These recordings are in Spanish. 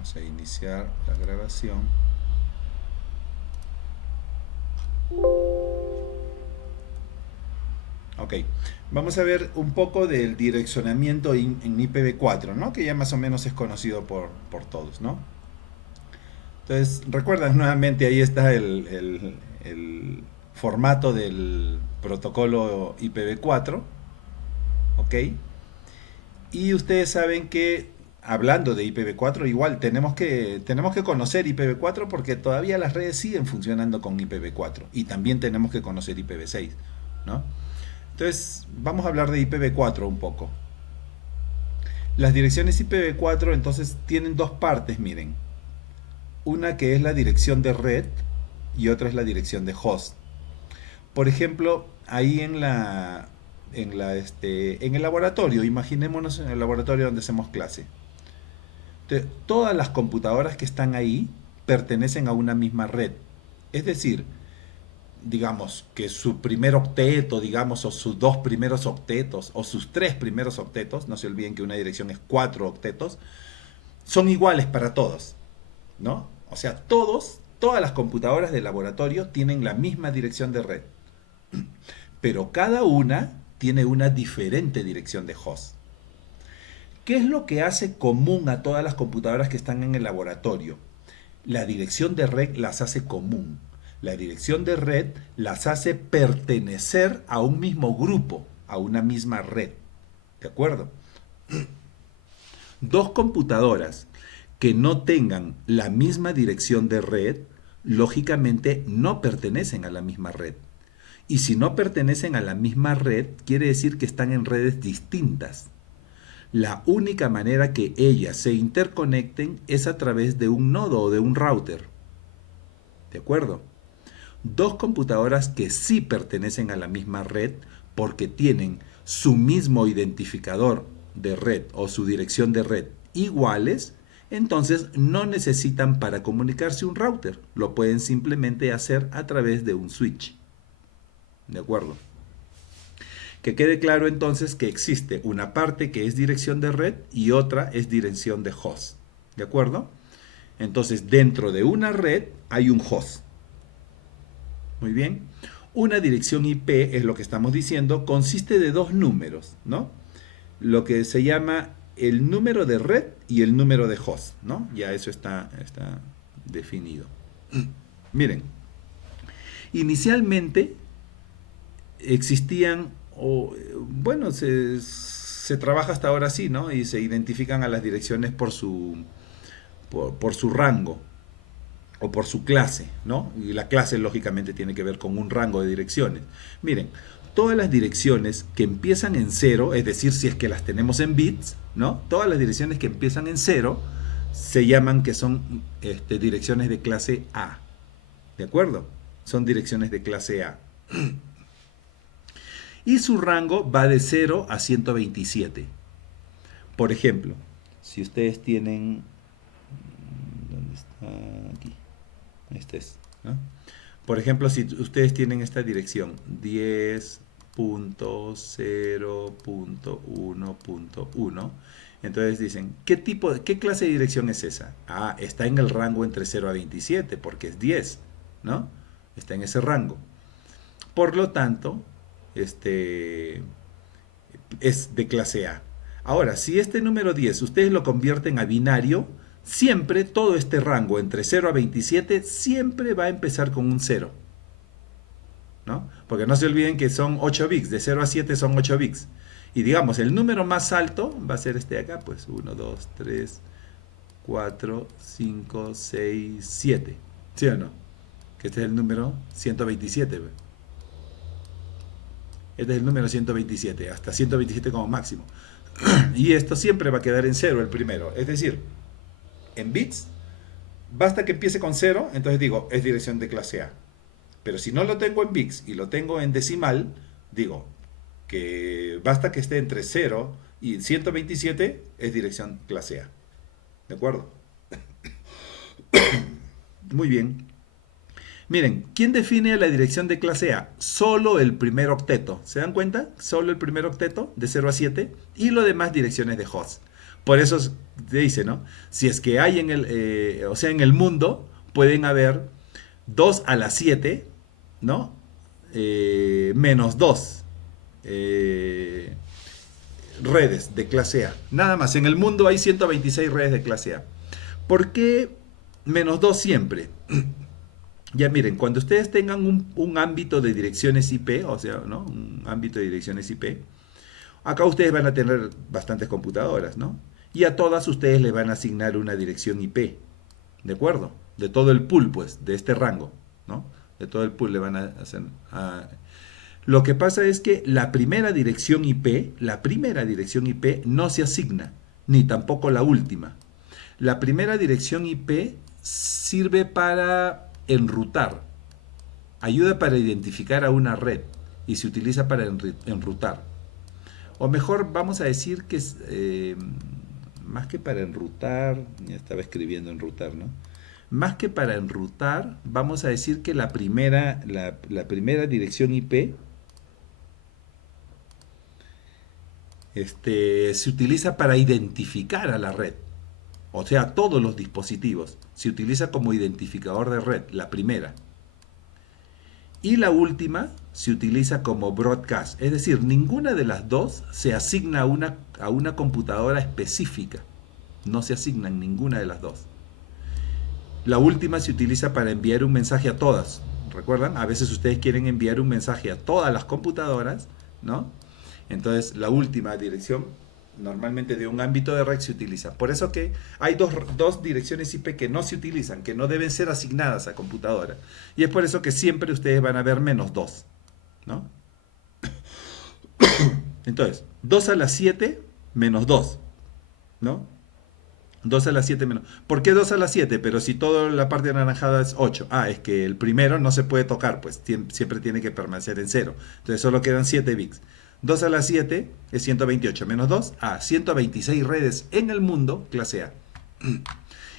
Vamos a iniciar la grabación. Ok, vamos a ver un poco del direccionamiento en IPv4, ¿no? Que ya más o menos es conocido por todos, ¿no? Entonces, recuerdan nuevamente, ahí está el formato del protocolo IPv4, ¿ok? Y ustedes saben que, hablando de IPv4, igual tenemos que conocer IPv4 porque todavía las redes siguen funcionando con IPv4 y también tenemos que conocer IPv6, ¿no? Entonces, vamos a hablar de IPv4 un poco. Las direcciones IPv4 entonces tienen dos partes, miren. Una que es la dirección de red y otra es la dirección de host. Por ejemplo, ahí en el laboratorio, imaginémonos en el laboratorio donde hacemos clase. Todas las computadoras que están ahí pertenecen a una misma red. Es decir, digamos que su primer octeto, digamos, o sus dos primeros octetos, o sus tres primeros octetos, no se olviden que una dirección es 4 octetos, son iguales para todos, ¿no? O sea, todas las computadoras del laboratorio tienen la misma dirección de red, pero cada una tiene una diferente dirección de host. ¿Qué es lo que hace común a todas las computadoras que están en el laboratorio? La dirección de red las hace común. La dirección de red las hace pertenecer a un mismo grupo, a una misma red. ¿De acuerdo? Dos computadoras que no tengan la misma dirección de red, lógicamente no pertenecen a la misma red. Y si no pertenecen a la misma red, quiere decir que están en redes distintas. La única manera que ellas se interconecten es a través de un nodo o de un router. ¿De acuerdo? Dos computadoras que sí pertenecen a la misma red porque tienen su mismo identificador de red o su dirección de red iguales, entonces no necesitan para comunicarse un router, lo pueden simplemente hacer a través de un switch. ¿De acuerdo? Que quede claro entonces que existe una parte que es dirección de red y otra es dirección de host. ¿De acuerdo? Entonces dentro de una red hay un host. Muy bien. Una dirección IP, es lo que estamos diciendo, consiste de dos números, ¿no? Lo que se llama el número de red y el número de host, ¿no? Ya eso está definido. Miren, inicialmente existían, bueno, se trabaja hasta ahora así, ¿no? Y se identifican a las direcciones por su rango o por su clase, ¿no? Y la clase lógicamente tiene que ver con un rango de direcciones. Miren, todas las direcciones que empiezan en cero, es decir, si es que las tenemos en bits, ¿no? Todas las direcciones que empiezan en cero se llaman que son direcciones de clase A. ¿De acuerdo? Son direcciones de clase A. Y su rango va de 0 a 127. Por ejemplo, si ustedes tienen... ¿Dónde está? Aquí. Este es, ¿no? Por ejemplo, si ustedes tienen esta dirección 10.0.1.1, entonces dicen, ¿qué clase de dirección es esa? Ah, está en el rango entre 0 a 27, porque es 10, ¿no? Está en ese rango. Por lo tanto, es de clase A. Ahora, si este número 10 ustedes lo convierten a binario, siempre todo este rango entre 0 a 27 siempre va a empezar con un 0, ¿no? Porque no se olviden que son 8 bits, de 0 a 7 son 8 bits. Y digamos, el número más alto va a ser este de acá, pues 1, 2, 3, 4, 5, 6, 7. ¿Sí o no? Que este es el número 127. Este es el número 127, hasta 127 como máximo. Y esto siempre va a quedar en 0 el primero. Es decir, en bits, basta que empiece con 0, entonces digo, es dirección de clase A. Pero si no lo tengo en bits y lo tengo en decimal, digo que basta que esté entre 0 y 127, es dirección clase A. ¿De acuerdo? Muy bien. Miren, ¿quién define la dirección de clase A? Solo el primer octeto. ¿Se dan cuenta? Solo el primer octeto de 0 a 7 y lo demás direcciones de host. Por eso te dice, ¿no? Si es que hay en o sea, en el mundo pueden haber 2 a la 7, ¿no? Menos 2 redes de clase A. Nada más, en el mundo hay 126 redes de clase A. ¿Por qué menos 2 siempre? Ya miren, cuando ustedes tengan un ámbito de direcciones IP, o sea, ¿no? Un ámbito de direcciones IP, acá ustedes van a tener bastantes computadoras, ¿no? Y a todas ustedes le van a asignar una dirección IP, ¿de acuerdo? De todo el pool, pues, de este rango, ¿no? De todo el pool le van a hacer... Lo que pasa es que la primera dirección IP no se asigna, ni tampoco la última. La primera dirección IP sirve para enrutar, ayuda para identificar a una red y se utiliza para enrutar. O mejor, vamos a decir que es más que para enrutar, ya estaba escribiendo enrutar, ¿no? Más que para enrutar, vamos a decir que la primera dirección IP se utiliza para identificar a la red. O sea, todos los dispositivos. Se utiliza como identificador de red, la primera. Y la última se utiliza como broadcast. Es decir, ninguna de las dos se asigna a una computadora específica. No se asignan ninguna de las dos. La última se utiliza para enviar un mensaje a todas. ¿Recuerdan? A veces ustedes quieren enviar un mensaje a todas las computadoras, ¿no? Entonces, la última dirección, normalmente de un ámbito de red, se utiliza. Por eso que hay dos direcciones IP que no se utilizan, que no deben ser asignadas a computadora. Y es por eso que siempre ustedes van a ver menos 2, ¿no? Entonces, 2 a la 7 menos 2, ¿no? 2 a la 7 menos... ¿Por qué 2 a la 7? Pero si toda la parte anaranjada es 8. Ah, es que el primero no se puede tocar, pues siempre tiene que permanecer en 0. Entonces solo quedan 7 bits. 2 a la 7 es 128 menos 2 a 126 redes en el mundo, clase A.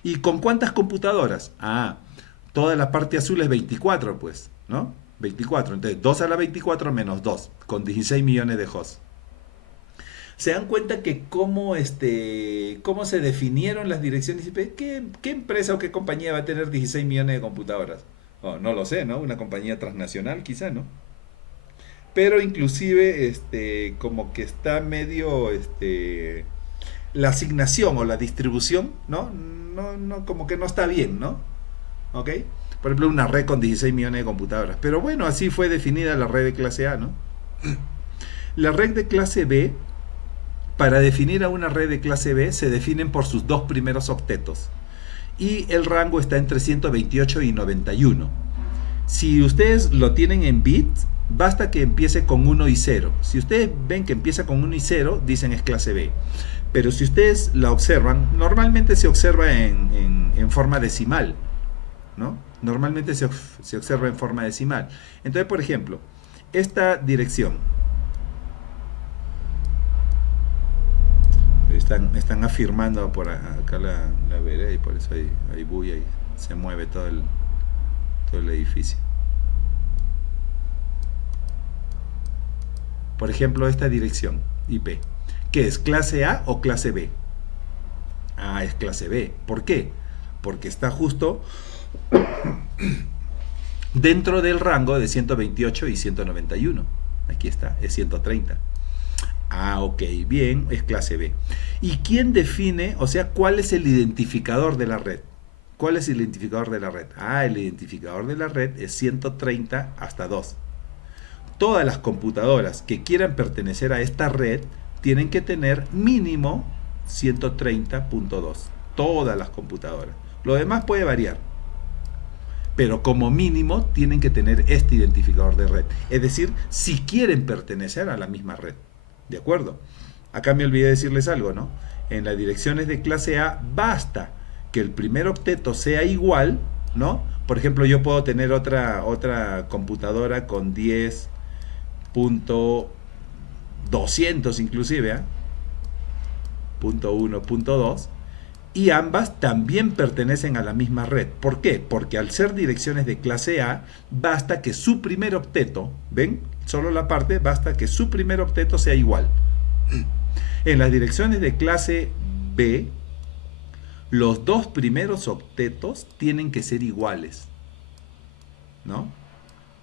¿Y con cuántas computadoras? Ah, toda la parte azul es 24, pues, ¿no? 24. Entonces 2 a la 24 menos 2, con 16 millones de hosts. ¿Se dan cuenta que cómo se definieron las direcciones IP? ¿Qué empresa o qué compañía va a tener 16 millones de computadoras? Oh, no lo sé, ¿no? Una compañía transnacional quizá, ¿no? Pero inclusive como que está medio la asignación o la distribución, ¿no? No, como que no está bien, ¿no? ¿Ok? Por ejemplo, una red con 16 millones de computadoras. Pero bueno, así fue definida la red de clase A, ¿no? La red de clase B, para definir a una red de clase B, se definen por sus dos primeros octetos. Y el rango está entre 128 y 91. Si ustedes lo tienen en bits, basta que empiece con 1 y 0. Si ustedes ven que empieza con 1 y 0, dicen es clase B. Pero si ustedes la observan, normalmente se observa en forma decimal, ¿no? Normalmente se observa en forma decimal. Entonces, por ejemplo, esta dirección. Están afirmando por acá la vereda y por eso hay bulla y se mueve todo el edificio. Por ejemplo, esta dirección IP. ¿Qué es? ¿Clase A o clase B? Ah, es clase B. ¿Por qué? Porque está justo dentro del rango de 128 y 191. Aquí está, es 130. Ah, ok, bien, es clase B. ¿Y quién define, o sea, cuál es el identificador de la red? ¿Cuál es el identificador de la red? Ah, el identificador de la red es 130 hasta 2. Todas las computadoras que quieran pertenecer a esta red tienen que tener mínimo 130.2. Todas las computadoras. Lo demás puede variar. Pero como mínimo tienen que tener este identificador de red. Es decir, si quieren pertenecer a la misma red. ¿De acuerdo? Acá me olvidé decirles algo, ¿no? En las direcciones de clase A basta que el primer octeto sea igual, ¿no? Por ejemplo, yo puedo tener otra computadora con 10.200 inclusive, ¿eh? Punto 1, punto 2, y ambas también pertenecen a la misma red. ¿Por qué? Porque al ser direcciones de clase A, basta que su primer octeto, ¿ven? Solo la parte, basta que su primer octeto sea igual. En las direcciones de clase B, los dos primeros octetos tienen que ser iguales, ¿no?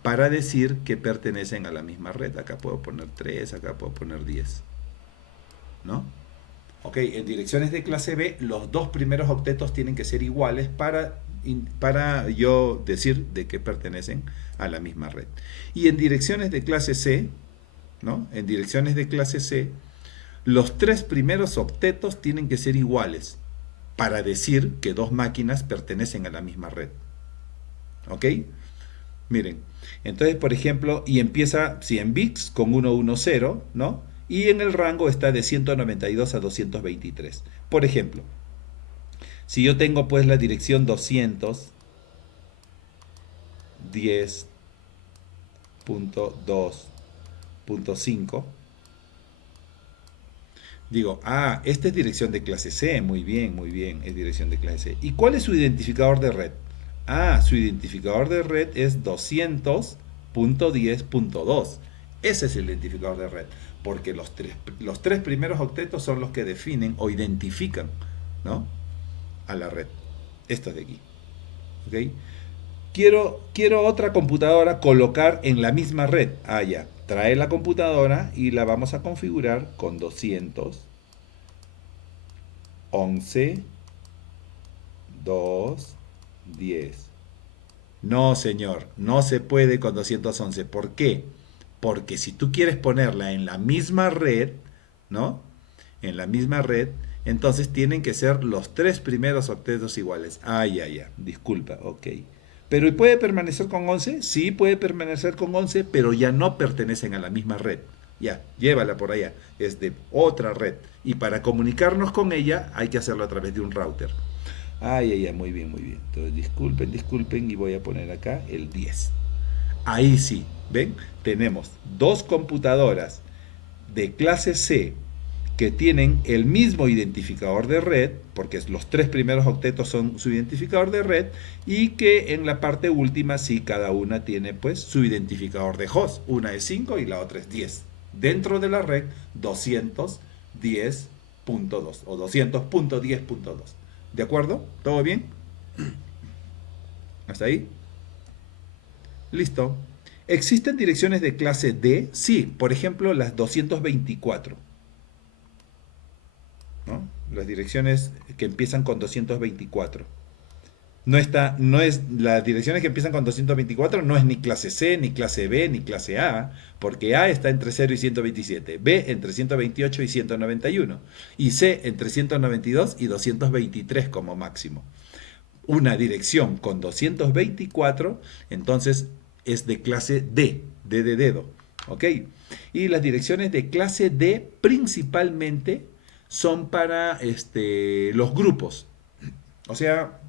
Para decir que pertenecen a la misma red. Acá puedo poner 3, acá puedo poner 10, ¿no? Ok, en direcciones de clase B, los dos primeros octetos tienen que ser iguales para yo decir de que pertenecen a la misma red. Y en direcciones de clase C, ¿no? En direcciones de clase C, los tres primeros octetos tienen que ser iguales para decir que dos máquinas pertenecen a la misma red. ¿Ok? Miren, entonces, por ejemplo, y empieza, si en bits, con 110, ¿no? Y en el rango está de 192 a 223. Por ejemplo, si yo tengo pues la dirección 210.2.5, digo, esta es dirección de clase C, muy bien, es dirección de clase C. ¿Y cuál es su identificador de red? Su identificador de red es 200.10.2. Ese es el identificador de red, porque los tres primeros octetos son los que definen o identifican, ¿no? A la red. Esto es de aquí. ¿Ok? Quiero otra computadora colocar en la misma red. Ya. Trae la computadora y la vamos a configurar con 211.2.10. No, señor, no se puede con 211. ¿Por qué? Porque si tú quieres ponerla en la misma red, ¿no? En la misma red, entonces tienen que ser los tres primeros octetos iguales. Ya. Disculpa, ok. ¿Pero ¿y puede permanecer con 11? Sí, puede permanecer con 11, pero ya no pertenecen a la misma red. Ya, llévala por allá. Es de otra red. Y para comunicarnos con ella hay que hacerlo a través de un router. Muy bien, muy bien. Entonces disculpen y voy a poner acá el 10. Ahí sí, ¿ven? Tenemos dos computadoras de clase C que tienen el mismo identificador de red, porque los tres primeros octetos son su identificador de red, y que en la parte última sí cada una tiene pues su identificador de host. Una es 5 y la otra es 10. Dentro de la red 210.2 o 200.10.2. ¿De acuerdo? ¿Todo bien? ¿Hasta ahí? Listo. ¿Existen direcciones de clase D? Sí, por ejemplo las 224, ¿no? Las direcciones que empiezan con 224. Las direcciones que empiezan con 224 no es ni clase C, ni clase B, ni clase A, porque A está entre 0 y 127, B entre 128 y 191, y C entre 192 y 223 como máximo. Una dirección con 224, entonces es de clase D, D de dedo, ¿ok? Y las direcciones de clase D principalmente son para los grupos, o sea,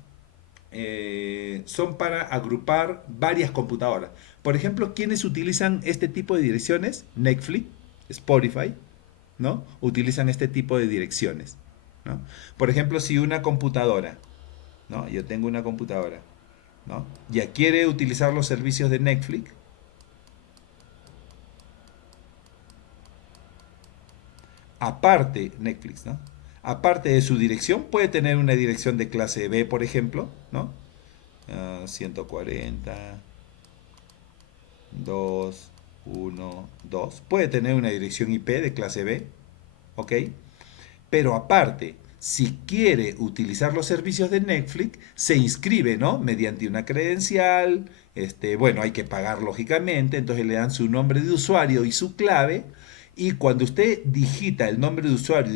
son para agrupar varias computadoras. Por ejemplo, ¿quiénes utilizan este tipo de direcciones? Netflix, Spotify, ¿no? Utilizan este tipo de direcciones, ¿no? Por ejemplo, si una computadora, ¿no? Yo tengo una computadora, ¿no? Ya quiere utilizar los servicios de Netflix, aparte, Netflix, ¿no? Aparte de su dirección, puede tener una dirección de clase B, por ejemplo, ¿no? 140, 2, 1, 2. Puede tener una dirección IP de clase B, ¿ok? Pero aparte, si quiere utilizar los servicios de Netflix, se inscribe, ¿no? Mediante una credencial, bueno, hay que pagar lógicamente, entonces le dan su nombre de usuario y su clave, y cuando usted digita el nombre de usuario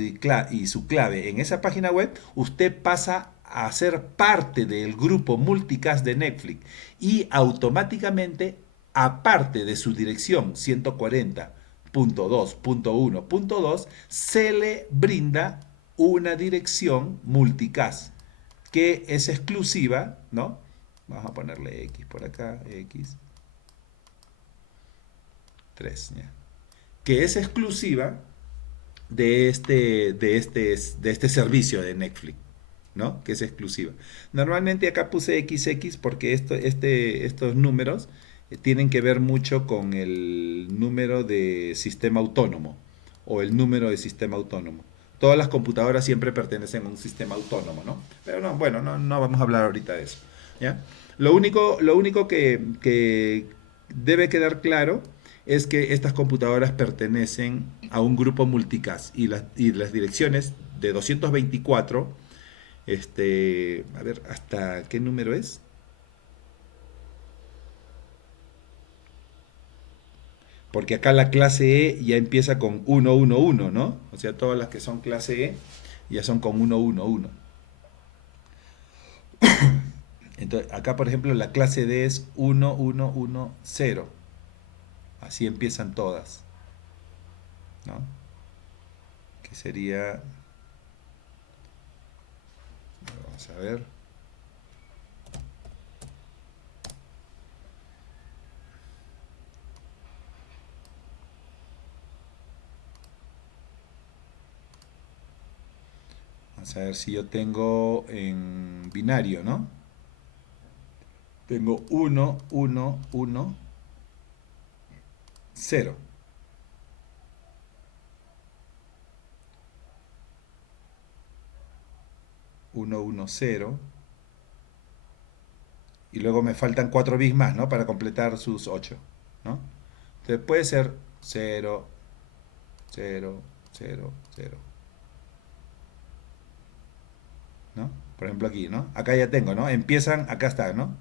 y su clave en esa página web, usted pasa a ser parte del grupo multicast de Netflix y automáticamente, aparte de su dirección 140.2.1.2, se le brinda una dirección multicast que es exclusiva, ¿no? Vamos a ponerle X por acá, X 3, ¿ya? Que es exclusiva de este servicio de Netflix, ¿no? Que es exclusiva. Normalmente acá puse XX porque estos números tienen que ver mucho con el número de sistema autónomo o el número de sistema autónomo. todas las computadoras siempre pertenecen a un sistema autónomo, ¿no? Pero no, bueno, no vamos a hablar ahorita de eso, ¿ya? Lo único que debe quedar claro es que estas computadoras pertenecen a un grupo multicast y las direcciones de 224, a ver, ¿hasta qué número es? Porque acá la clase E ya empieza con 111, ¿no? O sea, todas las que son clase E ya son con 111. Entonces, acá, por ejemplo, la clase D es 1110. Así empiezan todas, ¿no? Que sería, vamos a ver, vamos a ver si yo tengo en binario, ¿no? Tengo 1110. 110. Y luego me faltan 4 bits más, ¿no? Para completar sus 8, ¿no? Entonces puede ser 0, 0, 0, 0, ¿no? Por ejemplo aquí, ¿no? Acá ya tengo, ¿no? Empiezan, acá está, ¿no?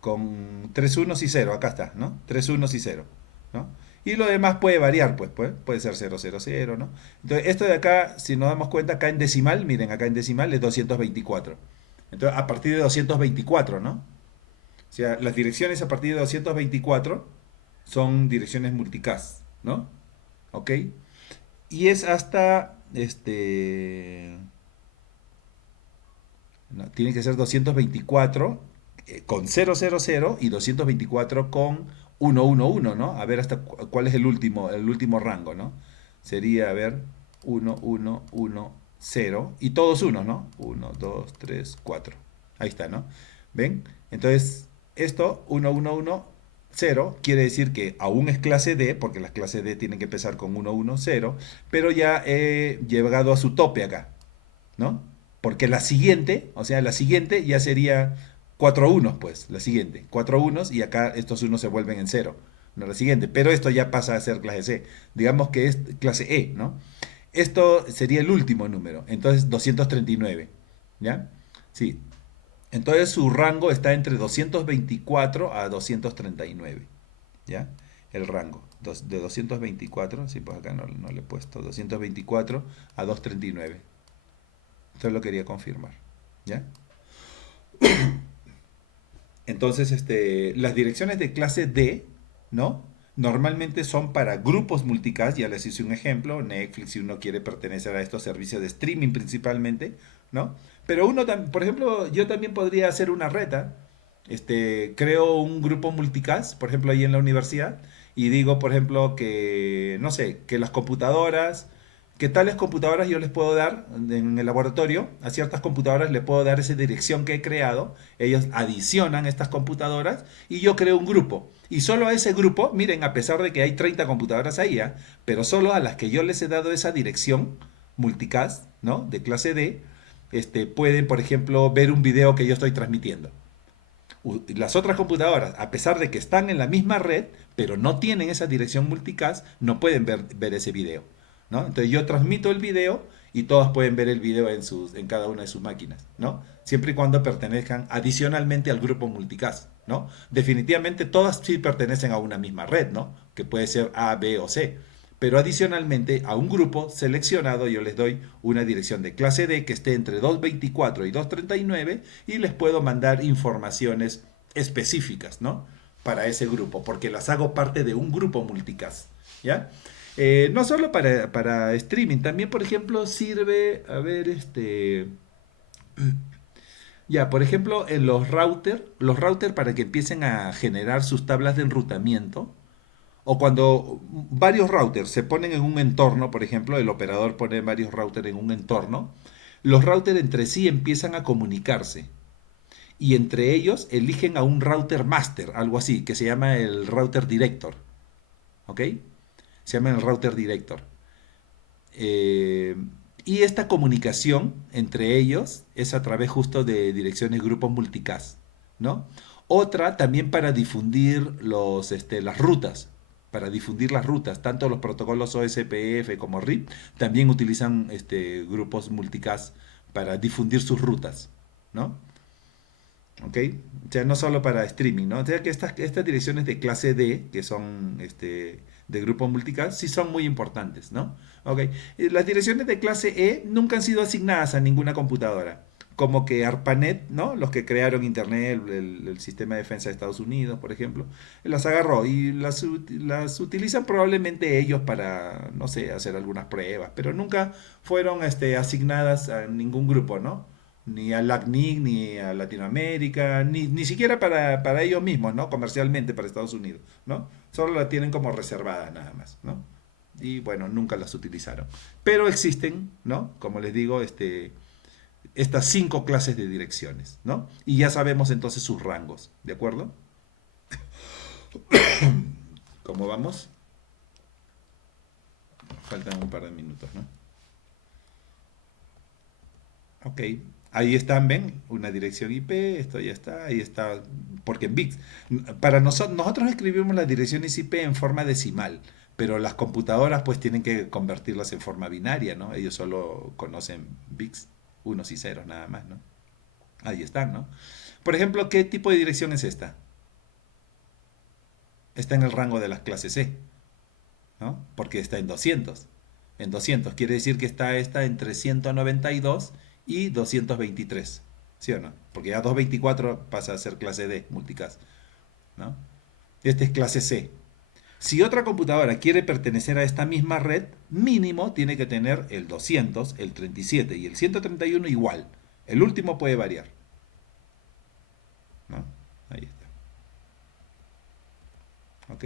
Con 3 unos y 0, acá está, ¿no? 3 unos y 0, ¿no? Y lo demás puede variar, pues, puede ser 0, 0, 0, ¿no? Entonces, esto de acá, si nos damos cuenta, acá en decimal, miren, acá en decimal es 224. Entonces, a partir de 224, ¿no? O sea, las direcciones a partir de 224 son direcciones multicast, ¿no? ¿Ok? Y es hasta, no, tiene que ser 224 con 000 y 224 con 111, ¿no? A ver hasta cuál es el último rango, ¿no? Sería, a ver, 1110 y todos unos, ¿no? 1, 2, 3, 4. Ahí está, ¿no? ¿Ven? Entonces, esto, 111 quiere decir que aún es clase D, porque las clases D tienen que empezar con 110, pero ya he llegado a su tope acá, ¿no? Porque la siguiente, o sea, la siguiente ya sería 4 unos, pues, la siguiente. 4 unos y acá estos unos se vuelven en cero. No la siguiente, pero esto ya pasa a ser clase C. Digamos que es clase E, ¿no? Esto sería el último número, entonces 239, ¿ya? Sí. Entonces su rango está entre 224 a 239, ¿ya? El rango de 224, sí, pues acá no le he puesto, 224 a 239. Solo quería confirmar, ¿ya? Entonces, las direcciones de clase D, ¿no? Normalmente son para grupos multicast, ya les hice un ejemplo, Netflix si uno quiere pertenecer a estos servicios de streaming principalmente, ¿no? Pero uno, por ejemplo, yo también podría hacer una reta, creo un grupo multicast, por ejemplo, ahí en la universidad, y digo, por ejemplo, que, no sé, que las computadoras, que tales computadoras yo les puedo dar en el laboratorio, a ciertas computadoras les puedo dar esa dirección que he creado, ellos adicionan estas computadoras y yo creo un grupo. Y solo a ese grupo, miren, a pesar de que hay 30 computadoras ahí, ¿eh? Pero solo a las que yo les he dado esa dirección multicast, ¿no? De clase D, pueden, por ejemplo, ver un video que yo estoy transmitiendo. Las otras computadoras, a pesar de que están en la misma red, pero no tienen esa dirección multicast, no pueden ver ese video, ¿no? Entonces yo transmito el video y todas pueden ver el video en cada una de sus máquinas, ¿no? Siempre y cuando pertenezcan adicionalmente al grupo multicast, ¿no? Definitivamente todas sí pertenecen a una misma red, ¿no? Que puede ser A, B o C. Pero adicionalmente a un grupo seleccionado yo les doy una dirección de clase D que esté entre 224 y 239 y les puedo mandar informaciones específicas, ¿no? Para ese grupo, porque las hago parte de un grupo multicast, ¿ya? No solo para streaming, también por ejemplo sirve, a ver, ya, por ejemplo, en los routers para que empiecen a generar sus tablas de enrutamiento, o cuando varios routers se ponen en un entorno, por ejemplo, el operador pone varios routers en un entorno, los routers entre sí empiezan a comunicarse y entre ellos eligen a un router master, algo así, que se llama el router director, ¿ok? Se llama el router director. Eh, Y esta comunicación entre ellos es a través justo de direcciones grupos multicast, ¿no? Otra también para difundir las rutas, para difundir las rutas, tanto los protocolos OSPF como RIP también utilizan grupos multicast para difundir sus rutas, ¿no? ¿Ok? O sea, no solo para streaming, ¿no? O sea que estas direcciones de clase D, que son de grupo multicast, sí son muy importantes, ¿no? ¿Ok? Las direcciones de clase E nunca han sido asignadas a ninguna computadora. Como que ARPANET, ¿no? Los que crearon Internet, el sistema de defensa de Estados Unidos, por ejemplo, las agarró y las utilizan probablemente ellos para, no sé, hacer algunas pruebas, pero nunca fueron asignadas a ningún grupo, ¿no? Ni a LACNIC, ni a Latinoamérica, ni siquiera para ellos mismos, ¿no? Comercialmente para Estados Unidos, ¿no? Solo la tienen como reservada nada más, ¿no? Y bueno, nunca las utilizaron. Pero existen, ¿no? Como les digo, estas 5 clases de direcciones, ¿no? Y ya sabemos entonces sus rangos, ¿de acuerdo? ¿Cómo vamos? Faltan un par de minutos, ¿no? Ok, ahí están, ven, una dirección IP, esto ya está, ahí está, porque en bits. Para nosotros escribimos las direcciones IP en forma decimal, pero las computadoras pues tienen que convertirlas en forma binaria, ¿no? Ellos solo conocen bits, unos y ceros nada más, ¿no? Ahí están, ¿no? Por ejemplo, ¿qué tipo de dirección es esta? Está en el rango de las clases C, ¿no? Porque está en 200. En 200 quiere decir que está entre 192 y 223. ¿Sí o no? Porque ya 224 pasa a ser clase D, multicast, ¿no? Este es clase C. Si otra computadora quiere pertenecer a esta misma red, mínimo tiene que tener el 200, el 37 y el 131 igual. El último puede variar, ¿no? Ahí está. Ok.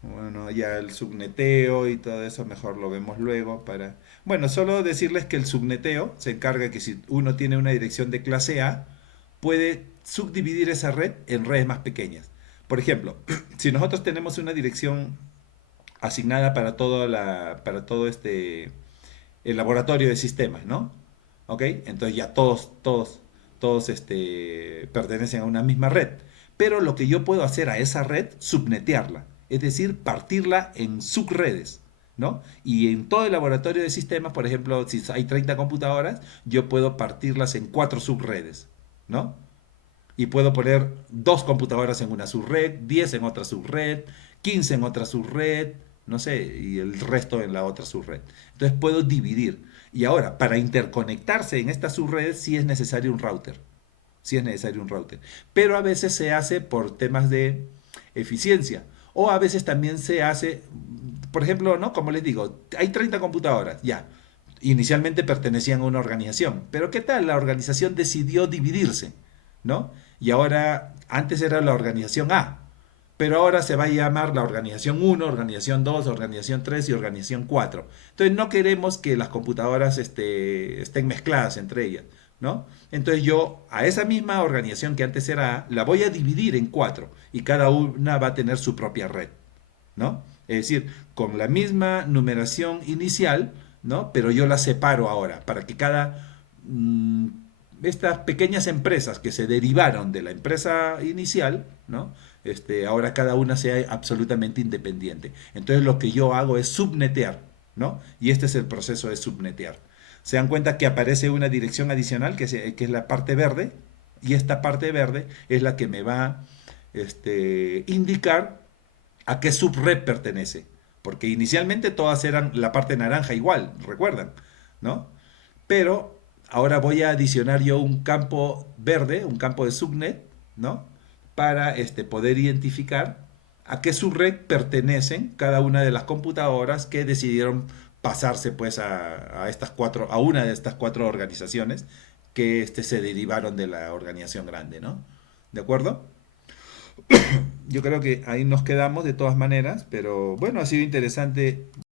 Bueno, ya el subneteo y todo eso mejor lo vemos luego para... Bueno, solo decirles que el subneteo se encarga que si uno tiene una dirección de clase A, puede subdividir esa red en redes más pequeñas. Por ejemplo, si nosotros tenemos una dirección asignada para todo el laboratorio de sistemas, ¿no? ¿Ok? Entonces ya todos pertenecen a una misma red. Pero lo que yo puedo hacer a esa red, subnetearla, es decir, partirla en subredes, ¿no? Y en todo el laboratorio de sistemas, por ejemplo, si hay 30 computadoras, yo puedo partirlas en 4 subredes, ¿no? Y puedo poner 2 computadoras en una subred, 10 en otra subred, 15 en otra subred, no sé, y el resto en la otra subred. Entonces puedo dividir. Y ahora, para interconectarse en estas subredes sí es necesario un router. Sí es necesario un router. Pero a veces se hace por temas de eficiencia. O a veces también se hace, por ejemplo, ¿no? Como les digo, hay 30 computadoras, ya. Inicialmente pertenecían a una organización. Pero ¿qué tal? La organización decidió dividirse, ¿no? Y ahora, antes era la organización A, pero ahora se va a llamar la organización 1, organización 2, organización 3 y organización 4. Entonces no queremos que las computadoras estén mezcladas entre ellas, ¿no? Entonces yo a esa misma organización que antes era A, la voy a dividir en 4 y cada una va a tener su propia red, ¿no? Es decir, con la misma numeración inicial, ¿no? Pero yo la separo ahora para que mm, estas pequeñas empresas que se derivaron de la empresa inicial, ¿no? Ahora cada una sea absolutamente independiente. Entonces lo que yo hago es subnetear, ¿no? Y este es el proceso de subnetear. Se dan cuenta que aparece una dirección adicional que es la parte verde, y esta parte verde es la que me va a indicar a qué subred pertenece. Porque inicialmente todas eran la parte naranja igual, recuerdan, ¿no? Pero ahora voy a adicionar yo un campo verde, un campo de subnet, ¿no? Para poder identificar a qué subred pertenecen cada una de las computadoras que decidieron pasarse pues a estas a una de estas 4 organizaciones que se derivaron de la organización grande, ¿no? ¿De acuerdo? Yo creo que ahí nos quedamos de todas maneras, pero bueno, ha sido interesante